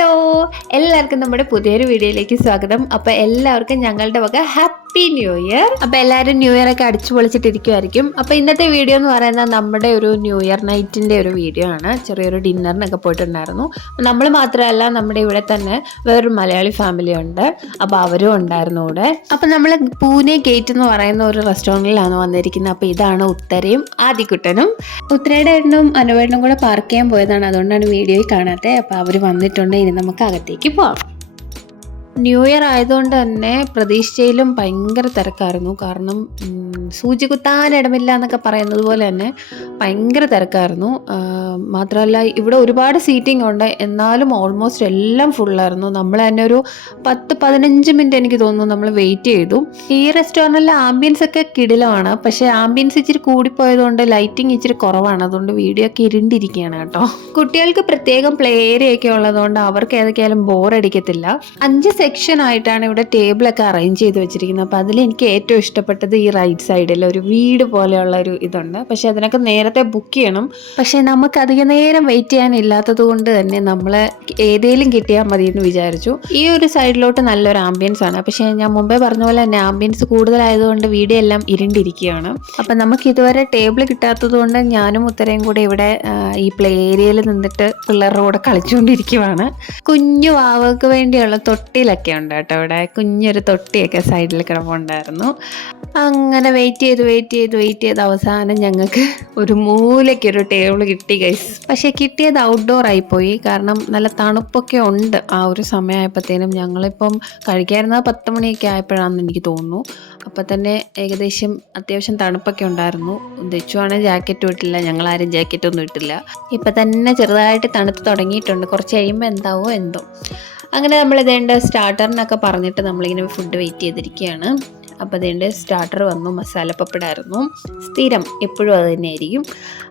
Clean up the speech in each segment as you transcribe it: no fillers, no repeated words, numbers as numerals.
Hello, എല്ലാവർക്കും നമ്മുടെ പുതിയൊരു വീഡിയോയിലേക്ക് സ്വാഗതം. അപ്പോൾ എല്ലാവർക്കും ഞങ്ങളുടെ വക ഹാപ്പി ന്യൂ ഇയർ. അപ്പോൾ എല്ലാവരും ന്യൂ ഇയർ ഒക്കെ അടിച്ചു പൊളിച്ചിട്ടിരിക്കുമായിരിക്കും. അപ്പോൾ ഇന്നത്തെ വീഡിയോ എന്ന് പറയുന്നത് നമ്മുടെ ഒരു ന്യൂ ഇയർ നൈറ്റിൻ്റെ ഒരു വീഡിയോ ആണ്. ചെറിയൊരു ഡിന്നറിനൊക്കെ പോയിട്ടുണ്ടായിരുന്നു. നമ്മൾ മാത്രമല്ല, നമ്മുടെ ഇവിടെ തന്നെ വേറൊരു മലയാളി ഫാമിലി ഉണ്ട്. അപ്പോൾ അവരും ഉണ്ടായിരുന്നു ഇവിടെ. അപ്പോൾ നമ്മൾ പൂനെ ഗേറ്റ് എന്ന് പറയുന്ന ഒരു റെസ്റ്റോറൻറ്റിലാണ് വന്നിരിക്കുന്നത്. അപ്പോൾ ഇതാണ് ഉത്തരയും ആദിക്കുട്ടനും. ഉത്തരയുടെ ഏട്ടനും അനുവേട്ടനും കൂടെ പാർക്ക് ചെയ്യാൻ പോയതാണ്, അതുകൊണ്ടാണ് വീഡിയോയിൽ കാണാത്തത്. അപ്പോൾ അവർ വന്നിട്ടുണ്ട്. ഇനി നമുക്ക് അകത്തേക്ക് പോവാം. ന്യൂ ഇയർ ആയതുകൊണ്ട് തന്നെ പ്രതീക്ഷയിലും ഭയങ്കര തിരക്കായിരുന്നു. കാരണം സൂചി കുത്താൻ ഇടമില്ല എന്നൊക്കെ പറയുന്നത് പോലെ തന്നെ ഭയങ്കര തിരക്കായിരുന്നു. മാത്രമല്ല ഇവിടെ ഒരുപാട് സീറ്റിംഗ് ഉണ്ട്, എന്നാലും ഓൾമോസ്റ്റ് എല്ലാം ഫുള്ളായിരുന്നു. നമ്മൾ തന്നെ ഒരു 10-15 മിനിറ്റ് എനിക്ക് തോന്നുന്നു നമ്മൾ വെയിറ്റ് ചെയ്തു. ഈ റെസ്റ്റോറൻറ്റിലെ ആംബിയൻസ് ഒക്കെ കിടിലമാണ്. പക്ഷേ ആംബിയൻസ് ഇച്ചിരി കൂടിപ്പോയതുകൊണ്ട് ലൈറ്റിംഗ് ഇച്ചിരി കുറവാണ്. അതുകൊണ്ട് വീഡിയോ ഒക്കെ ഇരുണ്ടിരിക്കുകയാണ് കേട്ടോ. കുട്ടികൾക്ക് പ്രത്യേകം പ്ലേ ഏരിയ ഒക്കെ ഉള്ളതുകൊണ്ട് അവർക്ക് ഏതൊക്കെയായാലും ബോറടിക്കത്തില്ല. 5 സെക്ഷൻ ആയിട്ടാണ് ഇവിടെ ടേബിളൊക്കെ അറേഞ്ച് ചെയ്ത് വെച്ചിരിക്കുന്നത്. അപ്പോൾ അതിൽ എനിക്ക് ഏറ്റവും ഇഷ്ടപ്പെട്ടത് ഈ റൈറ്റ് സൈഡിൽ ഒരു വീട് പോലെയുള്ള ഒരു ഇതുണ്ട്. പക്ഷെ അതിനൊക്കെ നേരത്തെ ബുക്ക് ചെയ്യണം. പക്ഷെ നമുക്ക് അധിക നേരം വെയിറ്റ് ചെയ്യാനില്ലാത്തത് കൊണ്ട് തന്നെ നമ്മൾ ഏതെങ്കിലും കിട്ടിയാൽ മതി എന്ന് വിചാരിച്ചു. ഈ ഒരു സൈഡിലോട്ട് നല്ലൊരു ആംബിയൻസ് ആണ്. പക്ഷേ ഞാൻ മുമ്പേ പറഞ്ഞ പോലെ തന്നെ ആംബിയൻസ് കൂടുതലായതുകൊണ്ട് വീഡിയോ എല്ലാം ഇരുണ്ടിരിക്കുകയാണ്. അപ്പം നമുക്ക് ഇതുവരെ ടേബിൾ കിട്ടാത്തത് കൊണ്ട് ഞാനും ഉത്തരയും കൂടെ ഇവിടെ ഈ പ്ലേ ഏരിയയിൽ നിന്നിട്ട് പിള്ളേരുടെ കൂടെ കളിച്ചുകൊണ്ടിരിക്കുവാണ്. കുഞ്ഞു വാവക്ക് വേണ്ടിയുള്ള തൊട്ടിലൊക്കെ ഉണ്ട് കേട്ടോ. ഇവിടെ കുഞ്ഞൊരു തൊട്ടിയൊക്കെ സൈഡിൽ കിടപ്പുണ്ടായിരുന്നു. അങ്ങനെ വെയിറ്റ് ചെയ്ത് അവസാനം ഞങ്ങൾക്ക് ഒരു മൂലയ്ക്കൊരു ടേബിൾ കിട്ടി ഗൈസ്. പക്ഷേ കിട്ടിയത് ഔട്ട്ഡോർ ആയിപ്പോയി. കാരണം നല്ല തണുപ്പൊക്കെ ഉണ്ട്. ആ ഒരു സമയമായപ്പോഴത്തേനും ഞങ്ങളിപ്പം കഴിക്കാതിരുന്നത് 10 മണിയൊക്കെ ആയപ്പോഴാണെന്ന് എനിക്ക് തോന്നുന്നു. അപ്പം തന്നെ ഏകദേശം അത്യാവശ്യം തണുപ്പൊക്കെ ഉണ്ടായിരുന്നു. ദച്ചുവാണെങ്കിൽ ജാക്കറ്റും ഇട്ടില്ല, ഞങ്ങളാരും ജാക്കറ്റൊന്നും ഇട്ടില്ല. ഇപ്പം തന്നെ ചെറുതായിട്ട് തണുത്ത് തുടങ്ങിയിട്ടുണ്ട്. കുറച്ച് കഴിയുമ്പോൾ എന്താവോ എന്തോ. അങ്ങനെ നമ്മളിതേണ്ട സ്റ്റാർട്ടറിനൊക്കെ പറഞ്ഞിട്ട് നമ്മളിങ്ങനെ ഫുഡ് വെയിറ്റ് ചെയ്തിരിക്കുകയാണ്. അപ്പോൾ അതിൻ്റെ സ്റ്റാർട്ടർ വന്നു. മസാല പപ്പടായിരുന്നു. സ്ഥിരം എപ്പോഴും അത് തന്നെയായിരിക്കും.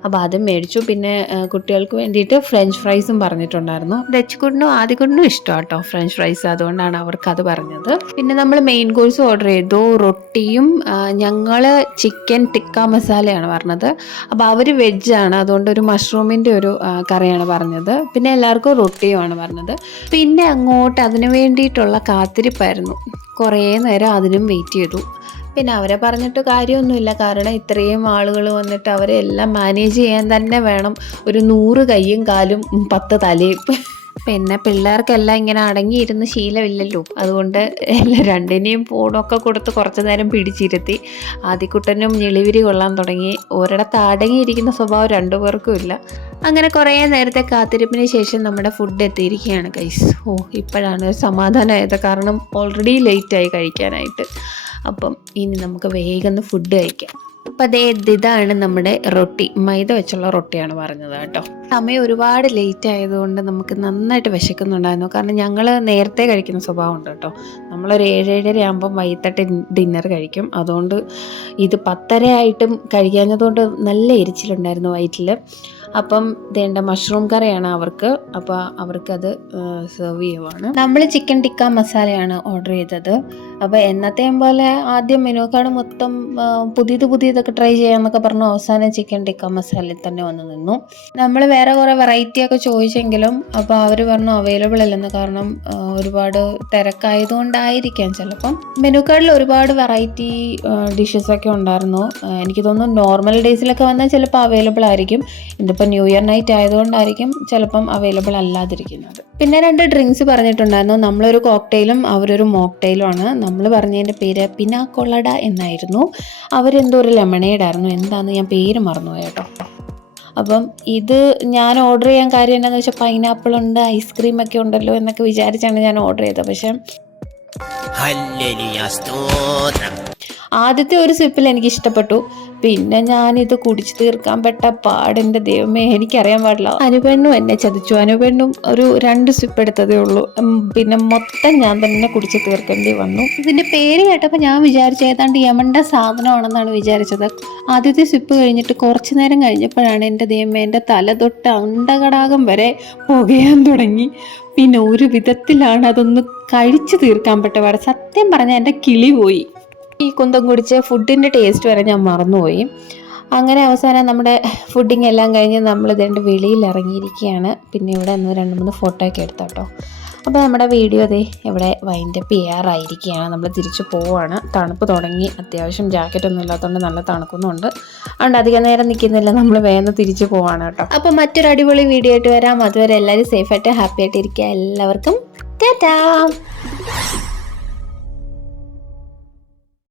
അപ്പോൾ അതും മേടിച്ചു. പിന്നെ കുട്ടികൾക്ക് വേണ്ടിയിട്ട് ഫ്രഞ്ച് ഫ്രൈസും പറഞ്ഞിട്ടുണ്ടായിരുന്നു. ഡച്ചുകുട്ടിനും ആദ്യകുട്ടിനും ഇഷ്ടം കേട്ടോ ഫ്രഞ്ച് ഫ്രൈസ്, അതുകൊണ്ടാണ് അവർക്കത് പറഞ്ഞത്. പിന്നെ നമ്മൾ മെയിൻ കോഴ്സ് ഓർഡർ ചെയ്തു. റൊട്ടിയും ഞങ്ങൾ ചിക്കൻ ടിക്ക മസാലയാണ് പറഞ്ഞത്. അപ്പോൾ അവർ വെജാണ്, അതുകൊണ്ട് ഒരു മഷ്റൂമിൻ്റെ ഒരു കറിയാണ് പറഞ്ഞത്. പിന്നെ എല്ലാവർക്കും റൊട്ടിയുമാണ് പറഞ്ഞത്. പിന്നെ അങ്ങോട്ട് അതിന് വേണ്ടിയിട്ടുള്ള കാത്തിരിപ്പായിരുന്നു. കുറേ നേരം അതിനും വെയിറ്റ് ചെയ്തു. പിന്നെ അവരെ പറഞ്ഞിട്ട് കാര്യമൊന്നുമില്ല. കാരണം ഇത്രയും ആളുകൾ വന്നിട്ട് അവരെ എല്ലാം മാനേജ് ചെയ്യാൻ തന്നെ വേണം ഒരു 100 കൈയും കാലും 10 തലയും. പിന്നെ പിള്ളേർക്കെല്ലാം ഇങ്ങനെ അടങ്ങിയിരുന്ന് ശീലമില്ലല്ലോ, അതുകൊണ്ട് രണ്ടിനെയും ഫോണൊക്കെ കൊടുത്ത് കുറച്ച് നേരം പിടിച്ചിരുത്തി. ആദ്യക്കുട്ടനും ഞെളിവിരി കൊള്ളാൻ തുടങ്ങി. ഒരിടത്ത് അടങ്ങിയിരിക്കുന്ന സ്വഭാവം 2 പേർക്കും ഇല്ല. അങ്ങനെ കുറേ നേരത്തെ കാത്തിരിപ്പിന് ശേഷം നമ്മുടെ ഫുഡ് എത്തിയിരിക്കുകയാണ് ഗൈസ്. ഇപ്പോഴാണ് സമാധാനമായത്. കാരണം ഓൾറെഡി ലേറ്റായി കഴിക്കാനായിട്ട്. അപ്പം ഇനി നമുക്ക് വേഗം ഫുഡ് കഴിക്കാം. അപ്പം ഇതാണ് നമ്മുടെ റൊട്ടി. മൈദ വെച്ചുള്ള റൊട്ടിയാണ് പറഞ്ഞത് കേട്ടോ. സമയം ഒരുപാട് ലേറ്റ് ആയതുകൊണ്ട് നമുക്ക് നന്നായിട്ട് വിശക്കുന്നുണ്ടായിരുന്നു. കാരണം ഞങ്ങൾ നേരത്തെ കഴിക്കുന്ന സ്വഭാവം ഉണ്ട് കേട്ടോ. നമ്മളൊരു 7-7:30 ആകുമ്പം വൈകിട്ട് ഡിന്നർ കഴിക്കും. അതുകൊണ്ട് ഇത് 10:30 ആയിട്ടും കഴിക്കാഞ്ഞതുകൊണ്ട് നല്ല എരിച്ചിലുണ്ടായിരുന്നു വയറ്റിൽ. അപ്പം ഇതേണ്ട മഷ്റൂം കറിയാണ് അവർക്ക്. അപ്പോൾ അവർക്കത് സെർവ് ചെയ്യുവാണ്. നമ്മൾ ചിക്കൻ ടിക്ക മസാലയാണ് ഓർഡർ ചെയ്തത്. അപ്പോൾ എന്നത്തെയും പോലെ ആദ്യം മെനു കാർഡ് മൊത്തം പുതിയതൊക്കെ ട്രൈ ചെയ്യാമെന്നൊക്കെ പറഞ്ഞു അവസാനം ചിക്കൻ ടിക്ക മസാലയിൽ തന്നെ വന്ന് നിന്നു. നമ്മൾ വേറെ കുറേ വെറൈറ്റി ഒക്കെ ചോദിച്ചെങ്കിലും അപ്പോൾ അവർ പറഞ്ഞു അവൈലബിൾ അല്ലെന്ന്. കാരണം ഒരുപാട് തിരക്കായതുകൊണ്ടായിരിക്കാം ചിലപ്പം. മെനു കാർഡിൽ ഒരുപാട് വെറൈറ്റി ഡിഷസൊക്കെ ഉണ്ടായിരുന്നു. എനിക്ക് തോന്നുന്നു നോർമൽ ഡേയ്സിലൊക്കെ വന്നാൽ ചിലപ്പോൾ അവൈലബിൾ ആയിരിക്കും. ഇതിപ്പോൾ ന്യൂ ഇയർ നൈറ്റ് ആയതുകൊണ്ടായിരിക്കും ചിലപ്പം അവൈലബിൾ അല്ലാതിരിക്കുന്നത്. പിന്നെ 2 ഡ്രിങ്ക്സ് പറഞ്ഞിട്ടുണ്ടായിരുന്നു. നമ്മളൊരു കോക്ടെയിലും അവരൊരു മോക്ടെയിലുമാണ്. നമ്മൾ പറഞ്ഞതിൻ്റെ പേര് പിനാ കൊളഡ എന്നായിരുന്നു. അവരെന്തോ ഒരു ലെമണേഡ് ആയിരുന്നു. എന്താണെന്ന് ഞാൻ പേര് മറന്നുപോയി കേട്ടോ. അപ്പം ഇത് ഞാൻ ഓർഡർ ചെയ്യാൻ കാര്യം എന്താണെന്ന് വെച്ചാൽ പൈനാപ്പിൾ ഉണ്ട്, ഐസ്ക്രീമൊക്കെ ഉണ്ടല്ലോ എന്നൊക്കെ വിചാരിച്ചാണ് ഞാൻ ഓർഡർ ചെയ്തത്. പക്ഷേ ആദ്യത്തെ ഒരു സിപ്പിൽ എനിക്ക് ഇഷ്ടപ്പെട്ടു. പിന്നെ ഞാനിത് കുടിച്ചു തീർക്കാൻ പെട്ട പാടെൻ്റെ ദൈവമേ, എനിക്കറിയാൻ പാടില്ല. അനുപെണ്ണും എന്നെ ചതിച്ചു. അനുപെണ്ണും ഒരു 2 സിപ്പ് എടുത്തതേ ഉള്ളൂ. പിന്നെ മൊത്തം ഞാൻ തന്നെ കുടിച്ച് തീർക്കേണ്ടി വന്നു. ഇതിൻ്റെ പേര് കേട്ടപ്പോൾ ഞാൻ വിചാരിച്ചു ഏതാണ്ട് യമണ്ട സാധനമാണെന്നാണ് വിചാരിച്ചത്. ആദ്യത്തെ സിപ്പ് കഴിഞ്ഞിട്ട് കുറച്ച് നേരം കഴിഞ്ഞപ്പോഴാണ് എൻ്റെ ദൈവമേ, എൻ്റെ തല തൊട്ട് അണ്ടകടാകം വരെ പുകയാൻ തുടങ്ങി. പിന്നെ ഒരു വിധത്തിലാണ് അതൊന്ന് കഴിച്ചു തീർക്കാൻ പെട്ട പാട്. സത്യം പറഞ്ഞാൽ എൻ്റെ കിളി പോയി. ഈ കുന്തം കുടിച്ച് ഫുഡിൻ്റെ ടേസ്റ്റ് വരെ ഞാൻ മറന്നുപോയി. അങ്ങനെ അവസാനം നമ്മുടെ ഫുഡിങ് എല്ലാം കഴിഞ്ഞ് നമ്മൾ ഇതിൻ്റെ വെളിയിൽ ഇറങ്ങിയിരിക്കുകയാണ്. പിന്നെ ഇവിടെ 2-3 ഫോട്ടോ ഒക്കെ എടുത്തോട്ടോ. അപ്പോൾ നമ്മുടെ വീഡിയോ അതേ ഇവിടെ വൈൻഡപ്പ് ചെയ്യാറായിരിക്കുകയാണ്. നമ്മൾ തിരിച്ചു പോവുകയാണ്. തണുപ്പ് തുടങ്ങി, അത്യാവശ്യം ജാക്കറ്റൊന്നും ഇല്ലാത്തതുകൊണ്ട് നല്ല തണുക്കുന്നുണ്ട്. അതുകൊണ്ട് അധികം നേരം നിൽക്കുന്നില്ല, നമ്മൾ വേഗം തിരിച്ചു പോവാണ് കേട്ടോ. അപ്പോൾ മറ്റൊരു അടിപൊളി വീഡിയോ ആയിട്ട് വരാം. അതുവരെ എല്ലാവരും സേഫായിട്ട് ഹാപ്പി ആയിട്ട് ഇരിക്കുക. എല്ലാവർക്കും ടാറ്റാ.